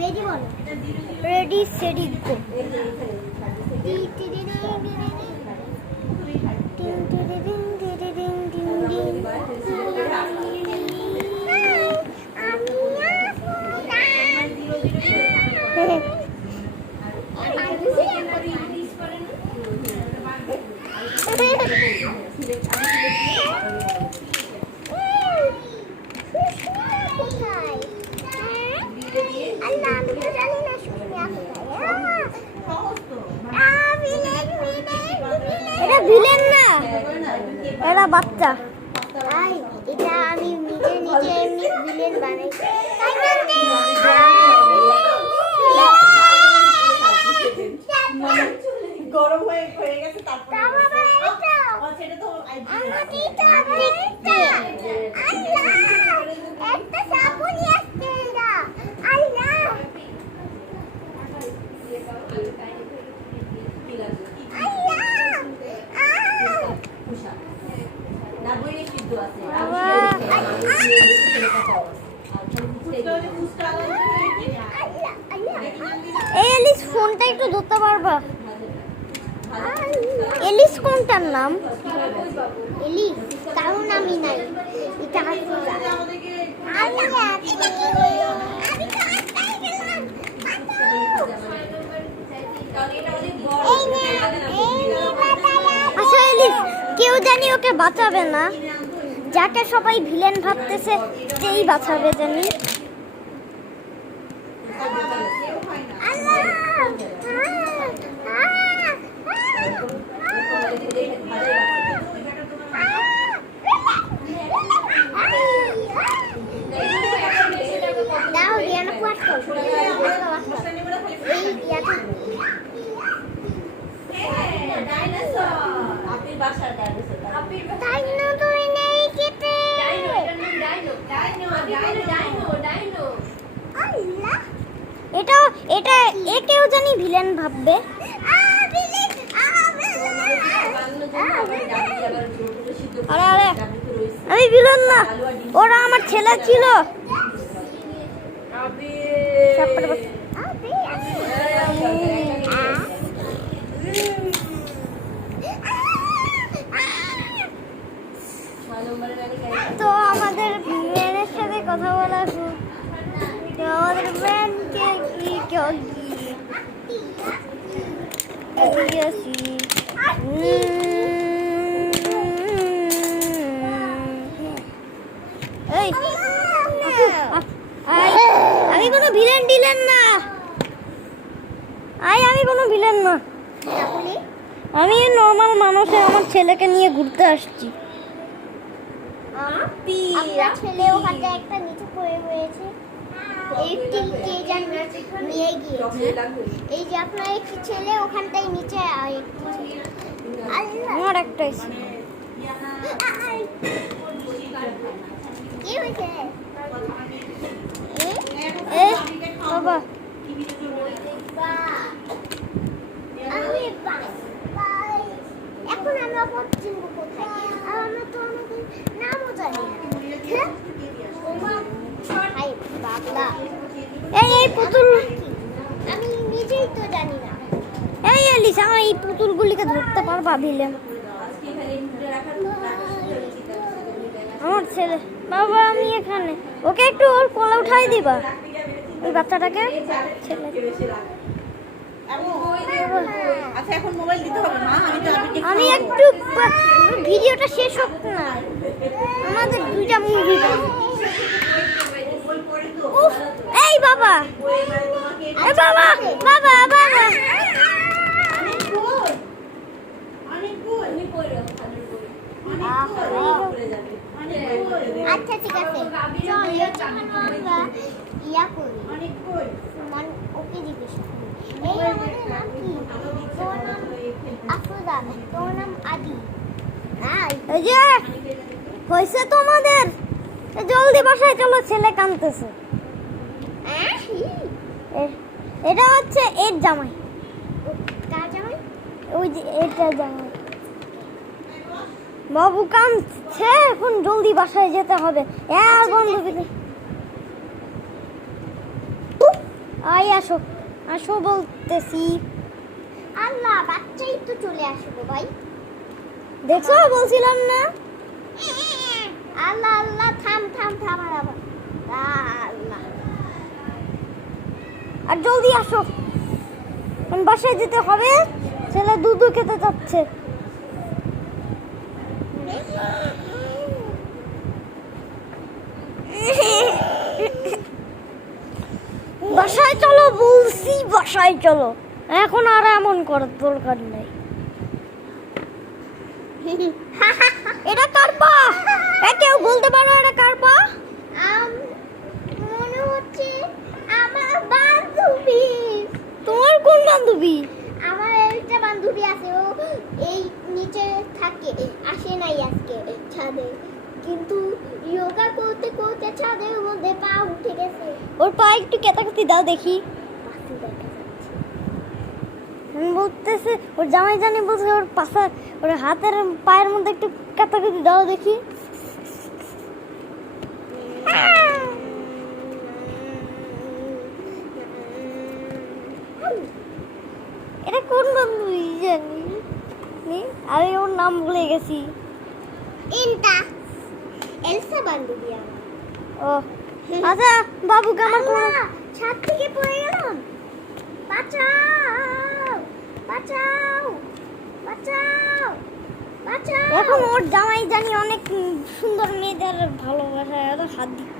Ready বলো। Ready সেডি গো। এটা villain না, এটা বাচ্চা। এটা আমি নিজে নিজে এমনি ভিলেন বানাইছি। গরম হয়ে গেছে তারপর এলিস ফোনটা একটু ধরতে পারবা? এলিস কোনটার নাম? এলিস তাও নামই নাই। এটা আচ্ছা এলিস, কেউ জানি ওকে বাঁচাবে না। যাকে সবাই ভিলেন ভাবতেছে সেই বাঁচাবে জানি। দাও রিয়ানা কোয়াট কর। এই ইয়াটা ডাইনোসর আপির বাসার ডাইনোসর আপির ডাইনো তো নেই কেটে। ডাইনো আল্লাহ, এটা এটা কেউ জানি ভিলেন ভাববে। আরে আরে আমি ভিলেন না, ওরা আমার ছেলে ছিল। তো আমাদের ম্যানের সাথে কথা বলা শুরু। আমাদের ম্যানকে কি আমি কোনো ভিলেন দিলেন না। আমি কোনো ভিলেন না, আমি নর্মাল মানুষের আমার ছেলেকে নিয়ে ঘুরতে আসছি। আপনার ছেলে ওখানে একটা নিচে পড়ে রয়েছে। নিয়ে গিয়েছে। এই যে আপনার একটি ছেলে ওখানটাই নিচে। আমার একটাই কি হয়েছে বাবা? এখন আমরা চিনবো কোথায়? আমরা তো আমাদের নামও জানি না। এই পুতুল আমি নিজেই তো জানি না। এই এলিস, আমার এই পুতুলগুলিকে ধরতে পারবা ভিলেন? আমার ছেলে বাবা, আমি এখানে। ওকে একটু ওর কোলে উঠাই দিবা, ওই বাচ্চাটাকে। আমি একটু ভিডিওটা শেষ হোক না, আমাদের দুইটা মুভি। এই বাবা, বাবা বাবা বাবা, আচ্ছা ঠিক আছে, ইয়া করি, ওকে জিজ্ঞেস করি। এই আমাদের নাম কি? তোর নাম আফরোজা, তোর নাম আদি। এই যে হয়েছে তোমাদের, জলদি বাসায় চলো, ছেলে কাঁদতেছে। এটা হচ্ছে এর জামাই। কার জামাই? ওই যে এটা জামাই। বাবু কাঁদছে, এখন জলদি বাসায় যেতে হবে। আর বন্ধু আয় আসো আসো বলতেছি। আল্লাহ বাচ্চাই তো চলে আসলো ভাই, দেখছো বলছিলাম না। আল্লাহ আল্লাহ থাম থাম থাম আল্লাহ। আর জলদি আসো, বাসায় যেতে হবে, ছেলে দুধ খেতে চাচ্ছে। বাসায় চলো বলছি, বাসায় চলো, এখন আর এমন করার দরকার নেই। এটা কার পা? কেউ বলতে পারো এটা কার পা? মনে হচ্ছে আমার বান্ধবী। তোমার কোন বান্ধবী? আমার একটা বান্ধবী আছে, ও এই নিচে থাকে, আসে নাই আজকে ছাদে, কিন্তু যোগা করতে করতে ছাদের মধ্যে পা উঠে গেছে। ওর পা একটু কেতাকেতি দাও দেখি। বলতেছে ওর জামাই জানি বলছে ওর পাশা, ওর হাতের পায়ের মধ্যে একটু কেতাকেতি দাও দেখি। এটা কোন বান্ধবী জানি, আমি ওর নাম ভুলে গেছি। এলসা বান্ধবী আমার। ও আচ্ছা বাবুকে আমার ছাদ থেকে পড়ে গেলাম, বাঁচাও বাঁচাও বাঁচাও বাঁচাও। এখন ওর জামাই জানি অনেক সুন্দর মেয়েদের ভালোবাসা, হাত দিচ্ছে।